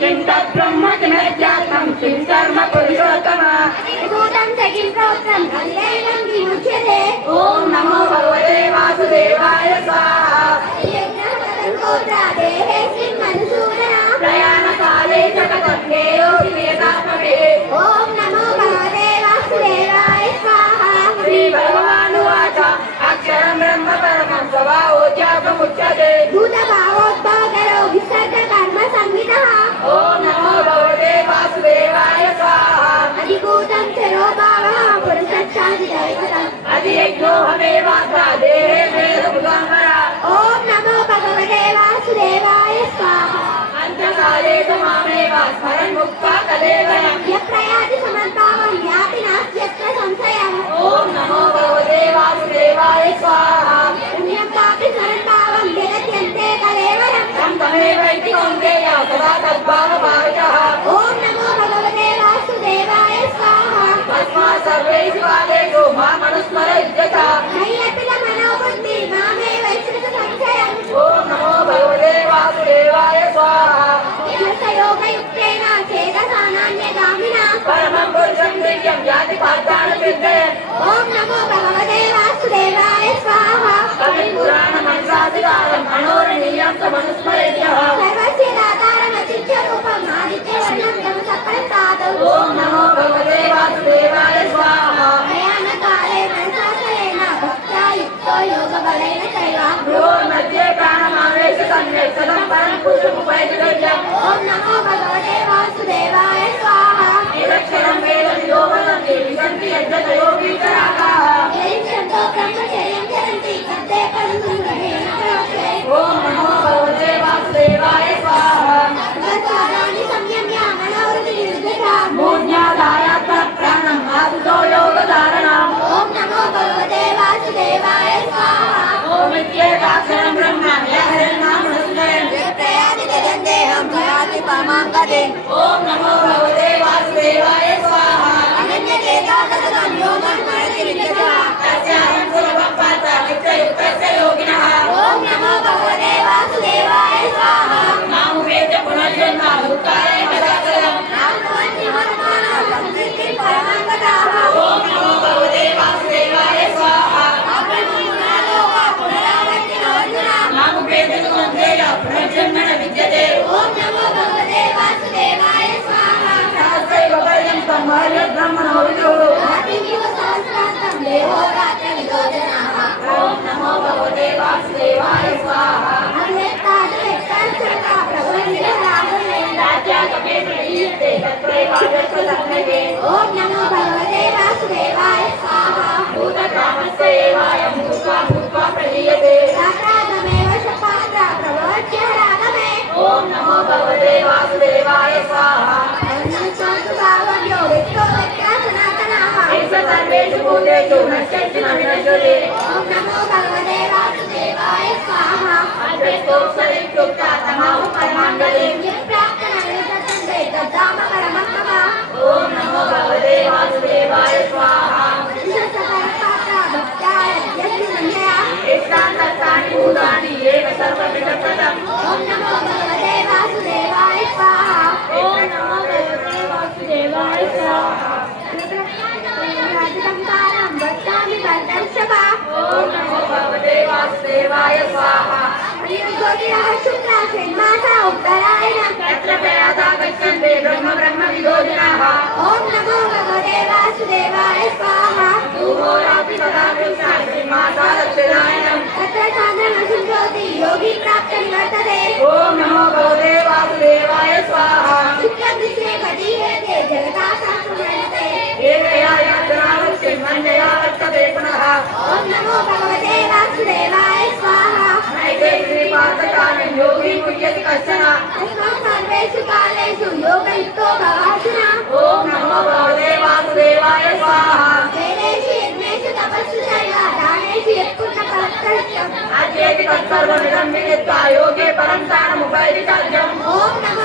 किं तद्ब्रह्म किमध्यात्मं किं कर्म पुरुषोत्तम भूतं च किं प्रोक्तं तदेवं विमुच्यते। ॐ नमो भगवते वासुदेवाय स्वाहा देहेऽस्मिन् मधुसूदना प्रयाणकाले च कथज्ञेयोऽसि वेदात्मके ॐ नमो भगवते वासुदेवाय स्वाहा। श्रीभगवानुवाच अक्षरं ब्रह्म परमं स्वभावोऽध्यात्ममुच्यते भूतभावोद्भवकरो विसर्गकर्म संहितः ॐ नमो भगवते वासुदेवाय स्वाहा अधिभूतं चरो भावः पुरुषच्छादिदैवतम् अधियज्ञोऽहमेवात्र देहे वेदमुदाम्बरा ॐ नमो भगवते वासुदेवाय स्वाहा। अन्तकाले च मामेव स्मरन् मुक्त्वा तदेवयम् यप्रयाति समद्भावं याति नास्त्यत्र संशयः ॐ नमो भगवते वासुदेवाय स्वाहा पुण्यं पापि स्मरन्भावं जगत्यन्ते कलेवरम् तं तमेवैति कौन्तेय सदा तद्भावभावितः ॐ नमो भगवते वासुदेवाय स्वाहा। तस्मात् सर्वेषु कालेषु मामनुस्मर युध्यथा नैयपितमनोबुद्धि मामेव विश्रुत संशयम् ॐ नमो भगवते वासुदेवाय स्वाहा योगयुक्तेन चेतसा नान्यगामिना परमं पुरुषं दिव्यं याति पार्थानुचिन्तयन् ॐ नमो भगवते वासुदेवाय स्वाहा। कविपुराणमनसाधिकारं मनोरणीयं च मनुस्मरेभ्यः सर्वस्य दातारमचित्यरूपम् आदित्यवर्णं तमसप्रसादौ ॐ नमो भगवते वासुदेवाय स्वाहा प्रयाणकाले मनसाचलेन भक्त्या युक्तो योगबलेन चैव भ्योर्मध्ये प्राणमावेश सम्यक् सदं परं पुरुषमुपैतिगत्यम् ॐ नमो भगवते वासुदेवाय स्वाहा। निरक्षरं वेदविदो वदन्ति विशन्ति यज्ञतयो वीतरागाः यदिच्छन्तो ब्रह्मचर्यं चरन्ति तत्ते परमसुन्दरेण प्रवक्ष्ये ॐ नमो भगवते वासुदेवाय स्वाहा सर्वचाराणि संयम्य मनोहृतिनिर्गता मूर्ध्याधायात्मः प्राणम् आहुतो योगधारणम् ॐ नमो भगवते वासुदेवाय स्वाहा। ओमित्येकाक्षरं ब्रह्म यहरिर्नामस्मयन् प्रयाति तदन्तेऽहं प्रयाति परमां गतिम् ॐ नमो भगवते वासुदेवाय स्वाहा अनन्यकेतागतं योगं स्मरति विद्यता तस्याहं सुलभं पार्थ नित्ययुक्तस्य योगिनः ॐ नमो भगवते वासुदेवाय स्वाहा। मामुपेत्य पुनर्जन्म दुःखाय कदाचलम् संस्कृतिं परमां गताः ॐ नमो भगवते वासुदेवाय स्वाहा मामुपेत्य सुमन्त्रेय पुनर्जन्म न विद्यते ॐ नमो भगवते वासुदेवाय स्वाहा। सहस्रैव पर्यन्तं ब्रह्मणो विदुः सहस्रान्तं देवो रात्रविदो जनाः ॐ नमो भगवते वासुदेवाय स्वाहा अव्यक्तादिव्यक्ताक्षरता प्रभुनिररागमे राज्यागमे प्रलीयते तत्रैवादर्शसन्नगे ॐ नमो भगवते वासुदेवाय स्वाहा। भूतकामस्य एवायं भूत्वा भूत्वा प्रलीयते रात्रागमेव शपात्रा प्रभवत्यहरागमे ॐ नमो भगवते वासुदेवाय स्वाहा अन्नस्वान्तु भावं यो वित्तो वित्ता सनातनाः एष सर्वेषु भूतेषु नश्यन्ति न विनश्यते ॐ नमो भगवते वासुदेवाय स्वाहा। अद्वैतोऽक्षरयुक्ता तमाहु परमाङ्गलिं यत्प्राप्तनविदतन्ते तद्धाम परमं मम ॐ नमो भगवते वासुदेवाय स्वाहा सकलपात्रा भक्ताय यस्य संशया एतानि भूतानि एव सर्वमिदं ॐ नमो भगवते वासुदेवाय स्वाहा। ॐ नमो भगवते वासुदेवाय स्वाहा राजसंसारं वक्तामि वर्धर्षभा ॐ नमो भगवते वासुदेवाय स्वाहा ज्योतिरः शुक्ला षण्मासा उत्तरायणं तत्र प्रयाता गच्छन्ते ब्रह्म ब्रह्मविदो जनाः ॐ नमो भगवते वासुदेवाय स्वाहा। भूहोरापि तथा कृष्णा दक्षिणायनम् तत्र साधनमसुं ज्योति योगी प्राप्तनिवर्तते ॐ नमो भगवते वासुदेवाय स्वाहा शुक्लदृश्ये पदीयते जगदाशास्त्रमन्यते एकया यात्रावत्ति मञ्जया वर्तते पुनः ॐ नमो भगवते वासुदेवाय स्वाहा। नैके श्रीपार्थकालं योगी मुह्यति कश्चन अस्मात् सर्वेषु कालेषु योगयुक्तो भवार्जुन ॐ नमो भगवते वासुदेवाय स्वाहा वेदेषु यज्ञेषु तपस्सु चैव दानेषु यत्पुण्यफलप्रदम् अद्येति तत्सर्वमिदं विदित्वा योगे परं स्थानमुपैति चार्यम् ॐ नमो